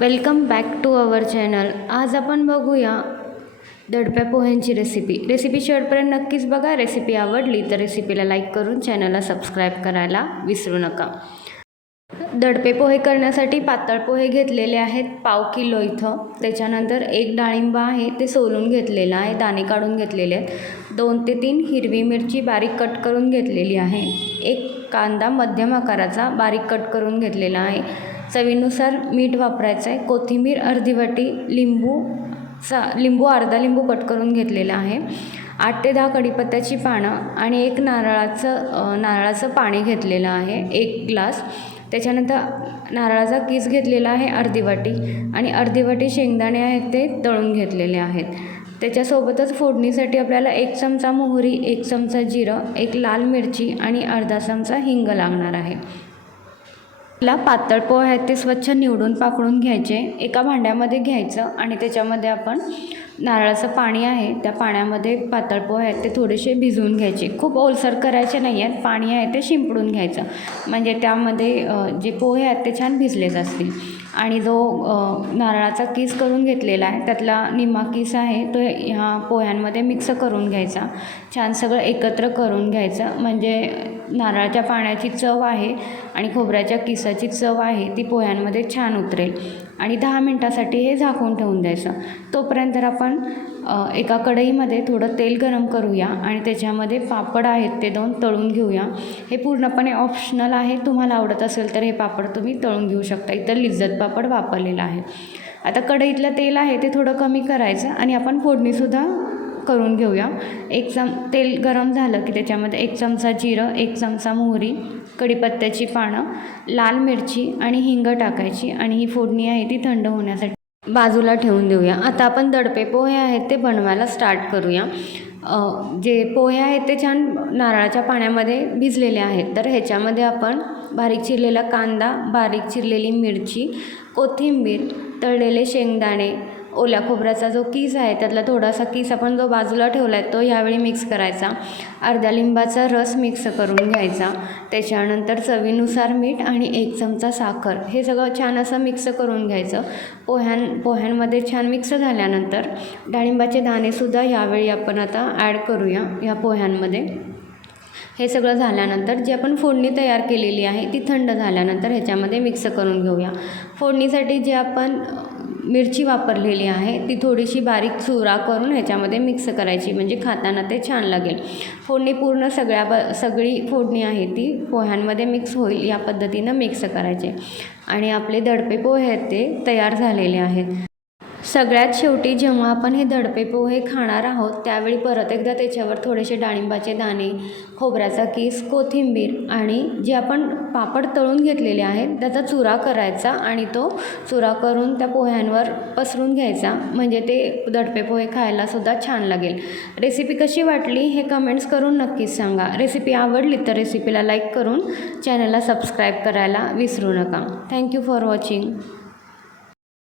Welcome back to our channel. आज आपण बघूया दडप्या पोह्यांची रेसिपी रेसिपी शेवटपर्यंत नक्कीच बघा. रेसिपी आवडली तर रेसिपीला लाईक करून चॅनलला सबस्क्राईब करायला विसरू नका. दडपे पोहे करण्यासाठी पातळ पोहे घेतलेले आहेत पाव किलो इथं. त्याच्यानंतर एक डाळिंब आहे ते सोलून घेतलेलं आहे दाणे काढून घेतलेले आहेत. दोन ते तीन हिरवी मिरची बारीक कट करून घेतलेली आहे. एक कांदा मध्यम आकाराचा बारीक कट करून घेतलेला आहे. चवीनुसार मीठ वापरायचं आहे कोथिंबीर अर्धी वाटी लिंबू सा लिंबू अर्धा लिंबू कट करून घेतलेला आहे. आठ ते दहा कढीपत्त्याची पानं आणि एक नारळाचं नारळाचं पाणी घेतलेलं आहे. एक ग्लास. त्याच्यानंतर नारळाचा किस घेतलेला आहे अर्धी वाटी आणि अर्धी वाटी शेंगदाणे आहेत ते तळून घेतलेले आहेत. त्याच्यासोबतच फोडणीसाठी आपल्याला एक चमचा मोहरी एक चमचा जिरं एक लाल मिरची आणि अर्धा चमचा हिंग लागणार आहे. ला पातळ पोहे आहेत ते स्वच्छ निवडून पाकडून घ्यायचे एका भांड्यामध्ये घ्यायचं आणि त्याच्यामध्ये आपण नारळाचं पाणी आहे त्या पाण्यामध्ये पातळ पोहे आहेत ते थोडेसे भिजवून घ्यायचे. खूप ओलसर करायचे नाही आहेत पाणी आहे ते शिंपडून घ्यायचं. म्हणजे त्यामध्ये जे पोहे आहेत ते छान भिजलेच असतील. आणि जो नारळाचा किस करून घेतलेला आहे त्यातला निम्मा किस आहे तो ह्या पोह्यांमध्ये मिक्स करून घ्यायचा. छान सगळं एकत्र करून घ्यायचं. म्हणजे नारळाच्या पाण्याची चव आहे आणि खोबऱ्याच्या किसाची चव आहे ती पोह्यांमध्ये छान उतरेल. आणि दहा मिनटासाठी हे झाकून ठेवून द्यायचं. तोपर्यंत तर आपण एका कढईमध्ये थोडं तेल गरम करूया आणि त्याच्यामध्ये पापड आहेत ते दोन तळून घेऊया. हे पूर्णपणे ऑप्शनल आहे. तुम्हाला आवडत असेल तर हे पापड तुम्ही तळून घेऊ शकता. इथं लिज्जत पापड वापरलेलं आहे. आता कढईतलं तेल आहे ते थोडं कमी करायचं आणि आपण फोडणीसुद्धा करून घेऊया. एक चम तेल गरम झालं की त्याच्यामध्ये एक चमचा जिरं एक चमचा मोहरी कढीपत्त्याची पानं लाल मिरची आणि हिंग टाकायची आणि ही फोडणी आहे ती थंड होण्यासाठी बाजूला ठेवून देऊया. आता आपण दडपे पोहे आहेत ते बनवायला स्टार्ट करूया. जे पोहे आहेत ते छान नारळाच्या पाण्यामध्ये भिजलेले आहेत. तर ह्याच्यामध्ये आपण बारीक चिरलेला कांदा बारीक चिरलेली मिरची कोथिंबीर तळलेले शेंगदाणे ओल्या खोबऱ्याचा जो कीस आहे त्यातला थोडासा कीस आपण जो बाजूला ठेवला आहे तो यावेळी मिक्स करायचा. अर्ध्या लिंबाचा रस मिक्स करून घ्यायचा. त्याच्यानंतर चवीनुसार मीठ आणि एक चमचा साखर हे सगळं छान असं मिक्स करून घ्यायचं. पोह्यां पोह्यांमध्ये छान मिक्स झाल्यानंतर डाळिंबाचे दाणेसुद्धा यावेळी आपण आता ॲड करूया या पोह्यांमध्ये. हे सगळं झाल्यानंतर जी आपण फोडणी तयार केलेली आहे ती थंड झाल्यानंतर ह्याच्यामध्ये मिक्स करून घेऊया. फोडणीसाठी जे आपण मिरची वापरलेली आहे ती थोडीशी बारीक चुरा करून ह्याच्यामध्ये मिक्स करायची म्हणजे खाताना ते छान लागेल. फोडणी पूर्ण सगळ्या ब सगळी फोडणी आहे ती पोह्यांमध्ये मिक्स होईल या पद्धतीनं मिक्स करायचे. आणि आपले दडपे पोहे आहेत ते तयार झालेले आहेत. सगळ्यात शेवटी जेव्हा आपण हे दडपे पोहे खाणार आहोत त्यावेळी परत एकदा त्याच्यावर थोडेसे डाळिंबाचे दाणे खोबऱ्याचा किस कोथिंबीर आणि जे आपण पापड तळून घेतलेले आहेत त्याचा चुरा करायचा आणि तो चुरा करून त्या पोह्यांवर पसरून घ्यायचा. म्हणजे ते दडपे पोहे खायलासुद्धा छान लागेल. रेसिपी कशी वाटली हे कमेंट्स करून नक्कीच सांगा. रेसिपी आवडली तर रेसिपीला लाईक करून चॅनलला सबस्क्राईब करायला विसरू नका. Thank you for watching.